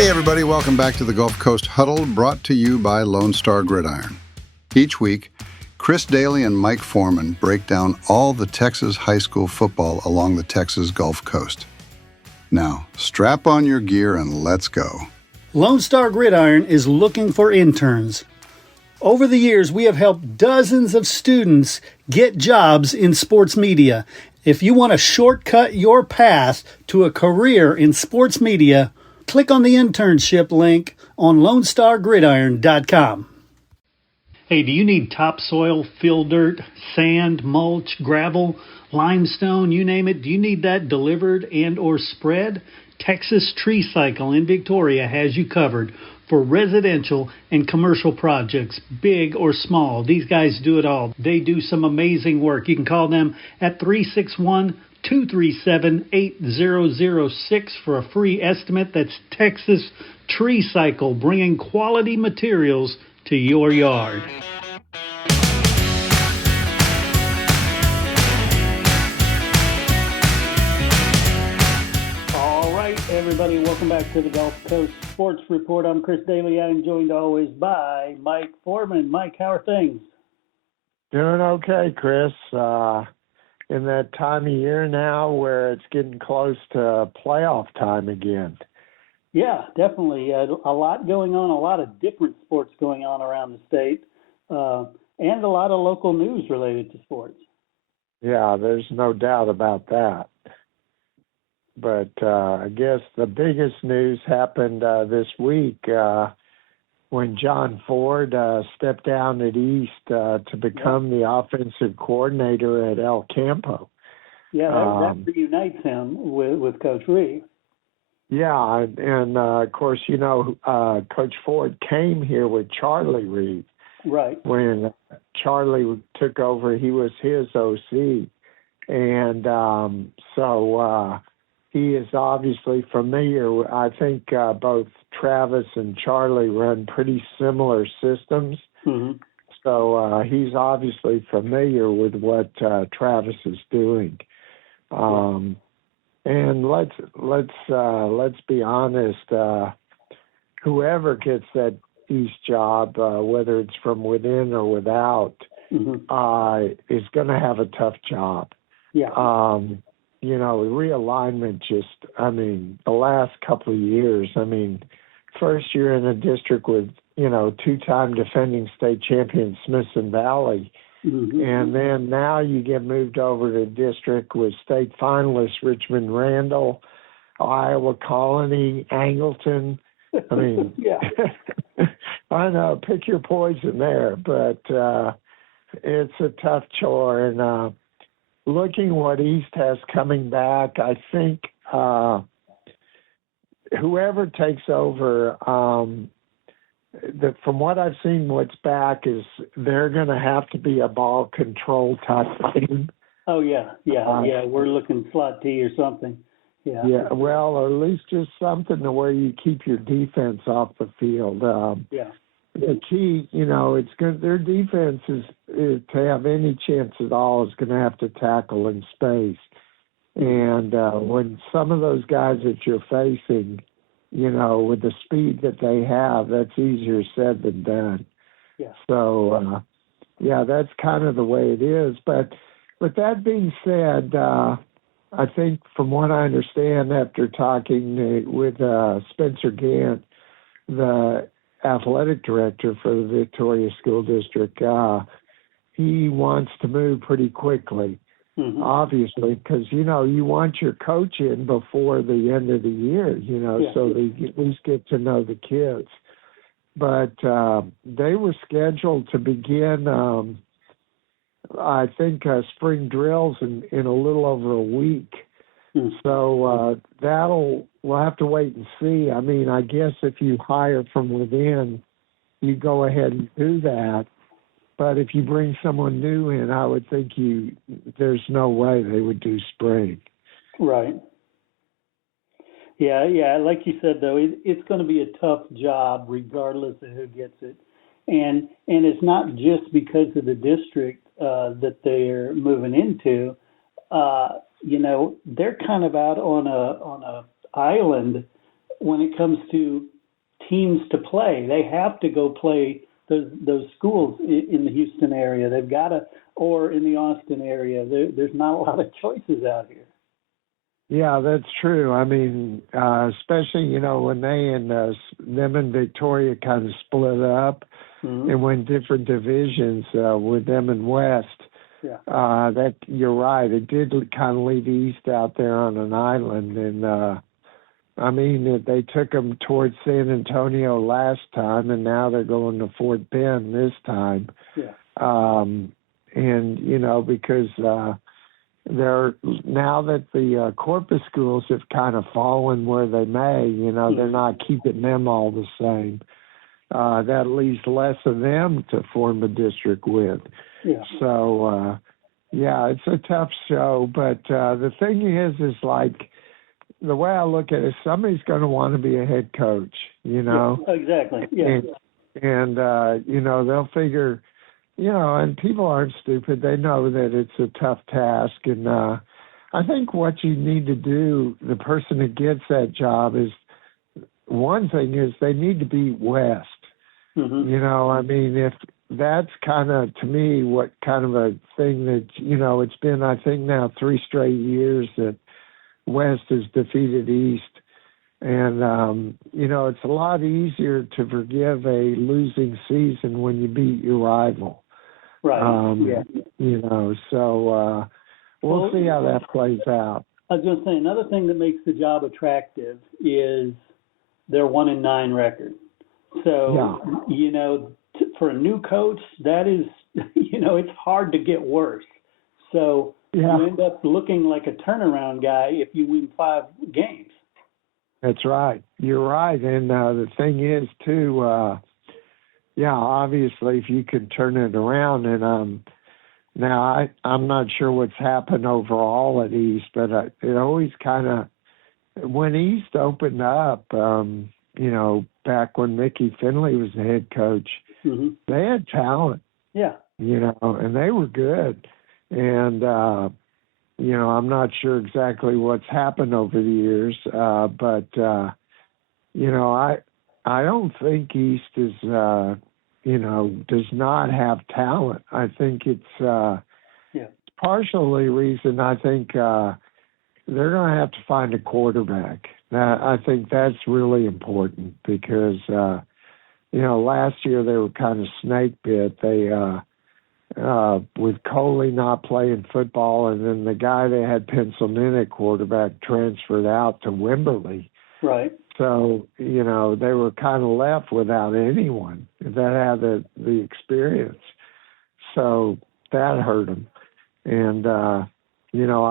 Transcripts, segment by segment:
Hey everybody, welcome back to the Gulf Coast Huddle, brought to you by Lone Star Gridiron. Each week, Chris Daly and Mike Foreman break down all the Texas high school football along the Texas Gulf Coast. Now, strap on your gear and let's go. Lone Star Gridiron is looking for interns. Over the years, we have helped dozens of students get jobs in sports media. If you want to shortcut your path to a career in sports media, click on the internship link on LoneStarGridiron.com. Hey, do you need topsoil, fill dirt, sand, mulch, gravel, limestone, you name it? Do you need that delivered and or spread? Texas Tree Cycle in Victoria has you covered for residential and commercial projects, big or small. These guys do it all. They do some amazing work. You can call them at 361-237-8006 for a free estimate. That's Texas Tree Cycle, bringing quality materials to your yard. All right, everybody, welcome back to the Gulf Coast Sports Report. I'm Chris Daly. I'm joined always by Mike Foreman. Mike, how are things? Doing okay, Chris. In that time of year now where it's getting close to playoff time again. Yeah, definitely. A lot going on, a lot of different sports going on around the state, and a lot of local news related to sports. Yeah, there's no doubt about that. But I guess the biggest news happened this week when John Ford stepped down at East to become the offensive coordinator at El Campo. Yeah, that reunites him with Coach Reeve. Yeah, and of course, you know, Coach Ford came here with Charlie Reeve. Right. When Charlie took over, he was his OC. And so he is obviously familiar. I think both Travis and Charlie run pretty similar systems. Mm-hmm. So he's obviously familiar with what Travis is doing. And let's be honest. Whoever gets that East job, whether it's from within or without, is going to have a tough job. Yeah. You know, realignment the last couple of years, first year in a district with, two-time defending state champion Smithson Valley. Mm-hmm. And then now you get moved over to district with state finalists Richmond Randall, Iowa Colony, Angleton. Yeah. I know, pick your poison there, but it's a tough chore. And looking what East has coming back, I think whoever takes over, from what I've seen, what's back is they're going to have to be a ball control type team. Oh, yeah. We're looking slot T or something. Yeah. Yeah, well, or at least just something to where you keep your defense off the field. The key, it's good. Their defense is to have any chance at all is going to have to tackle in space. And when some of those guys that you're facing, with the speed that they have, that's easier said than done. Yeah. So, that's kind of the way it is. But with that being said, I think from what I understand after talking with Spencer Gant, the athletic director for the Victoria School District, he wants to move pretty quickly. Mm-hmm. Obviously, because, you want your coach in before the end of the year, so they at least get to know the kids. But they were scheduled to begin, I think, spring drills in a little over a week. Mm-hmm. So we'll have to wait and see. I guess if you hire from within, you go ahead and do that. But if you bring someone new in, I would think there's no way they would do spring. Right. Yeah. Like you said, though, it's going to be a tough job regardless of who gets it. And it's not just because of the district that they're moving into. They're kind of out on a island when it comes to teams to play, they have to go play those schools in the Houston area. They've got to, or in the Austin area. There's not a lot of choices out here. Yeah, that's true. I mean, especially, when they and them and Victoria kind of split up and went different divisions with them and West. Yeah. That you're right. It did kind of leave East out there on an island. And, I mean, they took them towards San Antonio last time, and now they're going to Fort Bend this time. Yeah. And, because they're now that the Corpus schools have kind of fallen where they may, they're not keeping them all the same. That leaves less of them to form a district with. Yeah. So, it's a tough show. But the thing is like, the way I look at it, somebody's going to want to be a head coach, Yeah, exactly. Yeah. And they'll figure, and people aren't stupid. They know that it's a tough task. And I think what you need to do, the person that gets that job, is one thing is they need to be West. I mean, if that's kind of, to me, what kind of a thing that, it's been, I think now 3 straight years that West has defeated East. And, it's a lot easier to forgive a losing season when you beat your rival. Right. So we'll see how that plays out. I was going to say, another thing that makes the job attractive is their 1-9 record. So, for a new coach, that is, it's hard to get worse. So you end up looking like a turnaround guy if you win 5 games. That's right. You're right. And the thing is, too, obviously, if you can turn it around. And now I'm not sure what's happened overall at East, but it always kind of, when East opened up, back when Mickey Finley was the head coach, they had talent. Yeah. And they were good. And, I'm not sure exactly what's happened over the years, but I don't think East is, does not have talent. I think it's partially reason. I think they're going to have to find a quarterback. I think that's really important because, last year they were kind of snake bit. They, with Coley not playing football, and then the guy they had penciled in at quarterback transferred out to Wimberley. Right. So, they were kind of left without anyone that had the experience. So that hurt them. And, I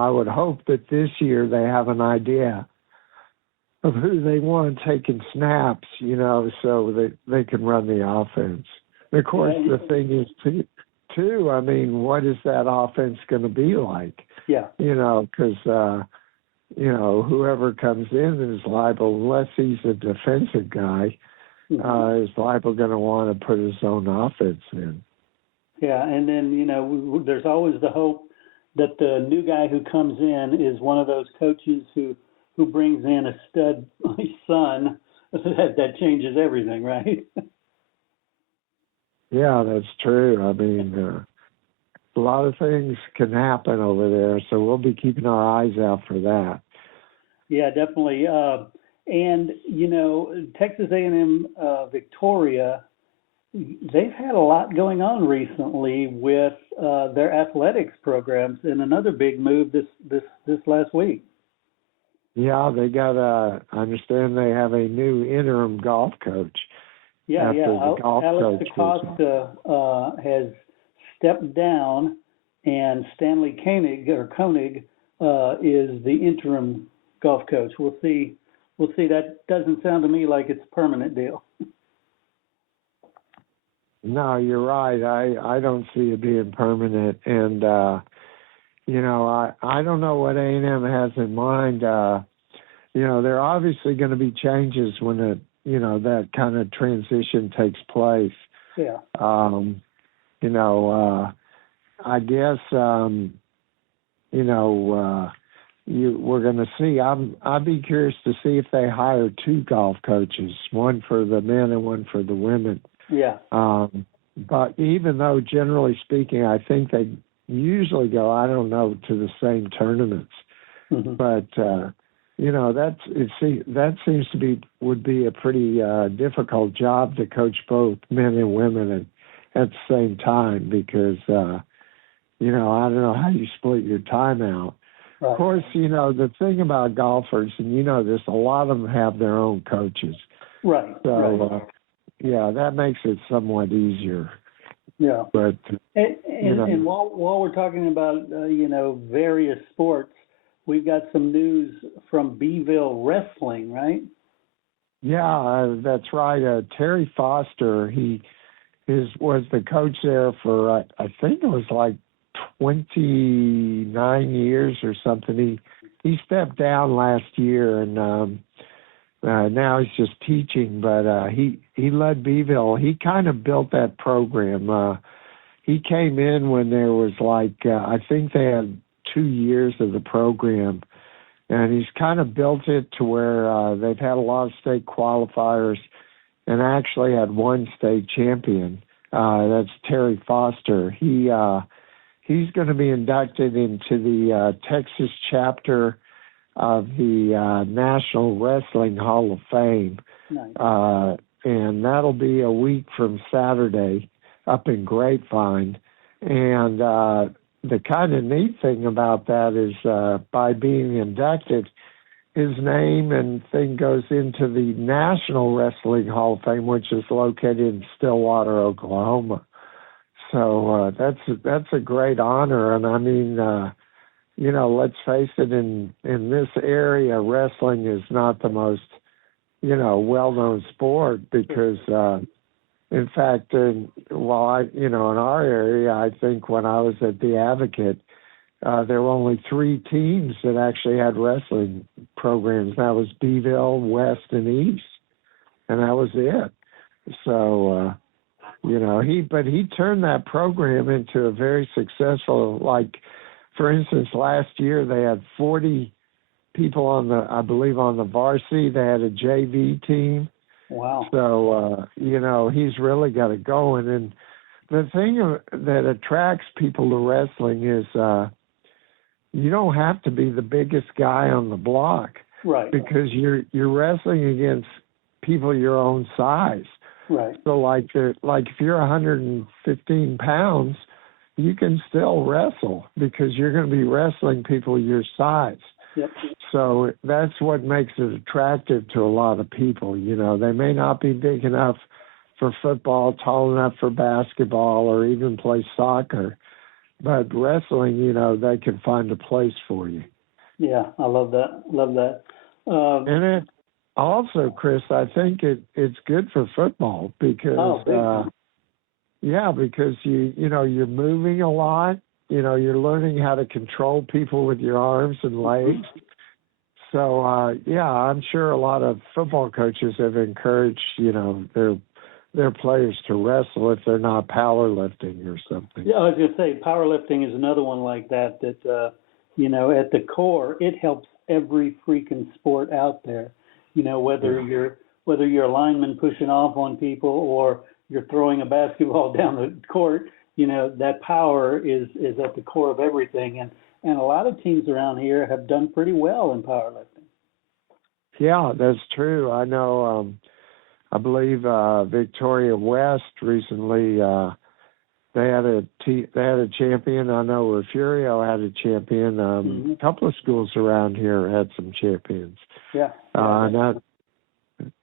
would hope that this year they have an idea of who they want taking snaps, so that they can run the offense. And of course, the thing is, too, I mean, what is that offense going to be like? Yeah. Because, whoever comes in is liable, unless he's a defensive guy, is liable going to want to put his own offense in. Yeah, and then, there's always the hope that the new guy who comes in is one of those coaches who brings in a stud son. That changes everything, right? Yeah, that's true. I mean, a lot of things can happen over there, so we'll be keeping our eyes out for that. Yeah, definitely. And, Texas A&M Victoria, they've had a lot going on recently with their athletics programs, and another big move this last week. Yeah, they got I understand they have a new interim golf coach. Yeah. Alex DaCosta has stepped down, and Stanley Koenig is the interim golf coach. We'll see. That doesn't sound to me like it's a permanent deal. No, you're right. I don't see it being permanent, and I don't know what A&M has in mind. There are obviously going to be changes when that kind of transition takes place. Yeah. I guess, we're going to see. I'd be curious to see if they hire two golf coaches, one for the men and one for the women. Yeah. But even though, generally speaking, I think they usually go, I don't know, to the same tournaments. Mm-hmm. But that seems to would be a pretty difficult job to coach both men and women at the same time, because I don't know how you split your time out. Right. Of course, the thing about golfers, and this, a lot of them have their own coaches. Right. So, that makes it somewhat easier. Yeah. But and while we're talking about various sports, we've got some news from Beeville Wrestling, right? Yeah, that's right. Terry Foster, was the coach there for I think it was like 29 years or something. He stepped down last year, and now he's just teaching. But he led Beeville. He kind of built that program. He came in when there was I think they had 2 years of the program, and he's kind of built it to where they've had a lot of state qualifiers and actually had one state champion. That's Terry Foster. He's going to be inducted into the Texas chapter of the National Wrestling Hall of Fame. Nice. And that'll be a week from Saturday up in Grapevine. And the kind of neat thing about that is by being inducted, his name and thing goes into the National Wrestling Hall of Fame, which is located in Stillwater, Oklahoma. So that's a great honor. And I mean, let's face it, in this area, wrestling is not the most, well-known sport, because, in fact, in our area, I think when I was at the Advocate, there were only 3 teams that actually had wrestling programs. That was Beeville, West, and East, and that was it. So, he turned that program into a very successful, for instance, last year they had 40 people on the varsity. They had a JV team. Wow. So, he's really got it going. And the thing that attracts people to wrestling is you don't have to be the biggest guy on the block. Right. Because you're wrestling against people your own size. Right. So if you're 115 pounds, you can still wrestle because you're going to be wrestling people your size. Yep. So that's what makes it attractive to a lot of people. They may not be big enough for football, tall enough for basketball, or even play soccer, but wrestling, they can find a place for you. Yeah, I love that. And it also, Chris, I think it's good for football because, because you're moving a lot. You're learning how to control people with your arms and legs. So, I'm sure a lot of football coaches have encouraged, their players to wrestle if they're not powerlifting or something. Yeah, I was going to say powerlifting is another one like that, at the core, it helps every freaking sport out there. Whether you're a lineman pushing off on people or you're throwing a basketball down the court, that power is at the core of everything. And a lot of teams around here have done pretty well in powerlifting. Yeah, that's true. I know, I believe Victoria West recently, they had a champion. I know Refugio had a champion. A couple of schools around here had some champions. Yeah. And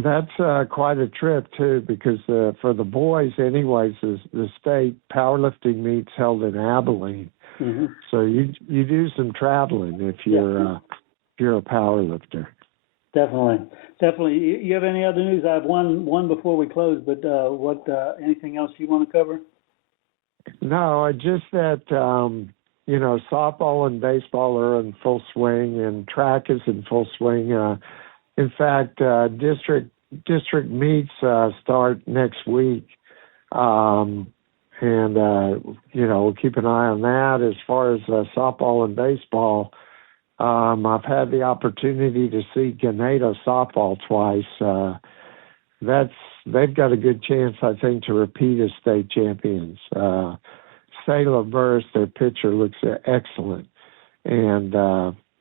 that's quite a trip too, because for the boys, anyways, the state powerlifting meets held in Abilene. Mm-hmm. So you do some traveling if you're a powerlifter. Definitely. You have any other news? I have one before we close, but anything else you want to cover? No, just that softball and baseball are in full swing, and track is in full swing. In fact, district meets start next week, and we'll keep an eye on that. As far as softball and baseball, I've had the opportunity to see Ganado softball twice. They've got a good chance, I think, to repeat as state champions. Salem Burst, their pitcher, looks excellent. And,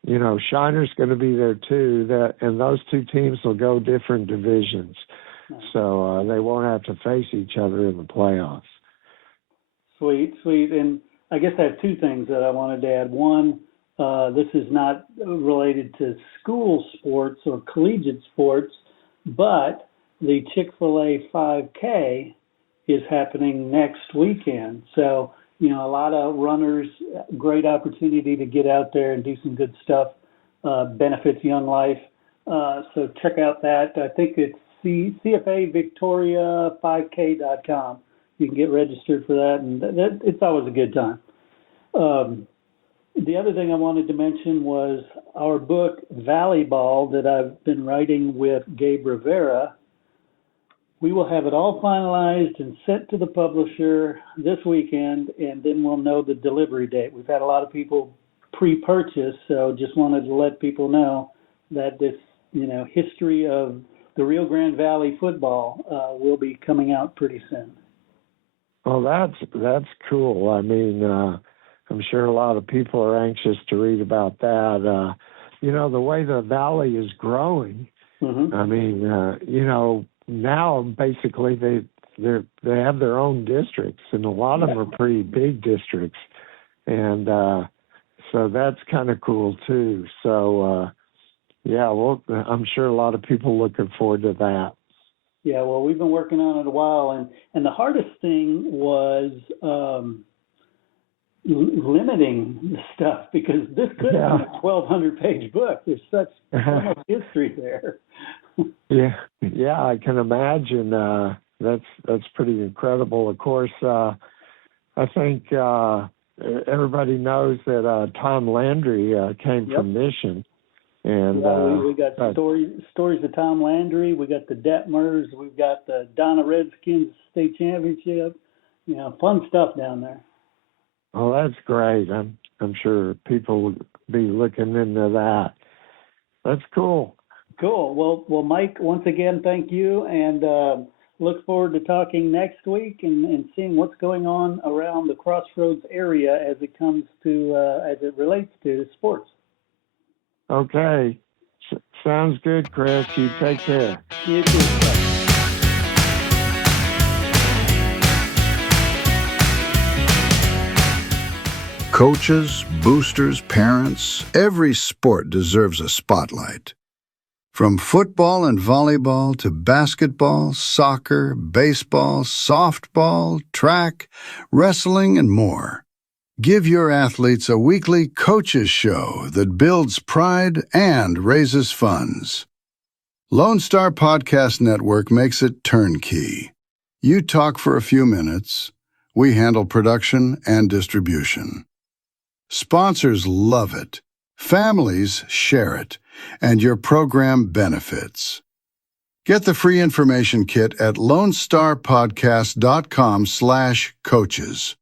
Shiner's going to be there too. And those two teams will go different divisions. So they won't have to face each other in the playoffs. Sweet. And I guess I have two things that I wanted to add. One, this is not related to school sports or collegiate sports, but the Chick-fil-A 5K is happening next weekend. So, a lot of runners, great opportunity to get out there and do some good stuff, benefits young life. So check out that. I think it's CFAVictoria5K.com. You can get registered for that, and it's always a good time. The other thing I wanted to mention was our book, Valley Ball, that I've been writing with Gabe Rivera. We will have it all finalized and sent to the publisher this weekend, and then we'll know the delivery date. We've had a lot of people pre-purchase, so just wanted to let people know that this, history of the Rio Grande Valley football will be coming out pretty soon. Well, that's cool. I mean, I'm sure a lot of people are anxious to read about that. The way the valley is growing, I mean, now basically they have their own districts, and a lot of them are pretty big districts, and so that's kind of cool too. So I'm sure a lot of people looking forward to that. Yeah, well, we've been working on it a while, and the hardest thing was limiting the stuff, because this could have been a 1,200-page book. There's so much history there. Yeah, I can imagine. That's pretty incredible. Of course, I think everybody knows that Tom Landry came from Mission. And we got stories of Tom Landry. We got the Detmers. We've got the Donna Redskins state championship. Fun stuff down there. Oh, that's great. I'm sure people will be looking into that. That's cool. Cool. Well, Mike, once again, thank you, and look forward to talking next week and seeing what's going on around the Crossroads area as it comes to as it relates to sports. Okay. Sounds good, Chris. You take care. You too. Coaches, boosters, parents, every sport deserves a spotlight. From football and volleyball to basketball, soccer, baseball, softball, track, wrestling, and more. Give your athletes a weekly coaches show that builds pride and raises funds. Lone Star Podcast Network makes it turnkey. You talk for a few minutes. We handle production and distribution. Sponsors love it. Families share it. And your program benefits. Get the free information kit at lonestarpodcast.com/coaches.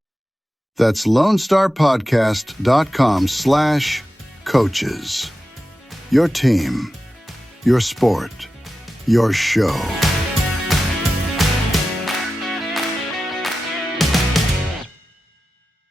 That's lonestarpodcast.com/coaches. Your team, your sport, your show.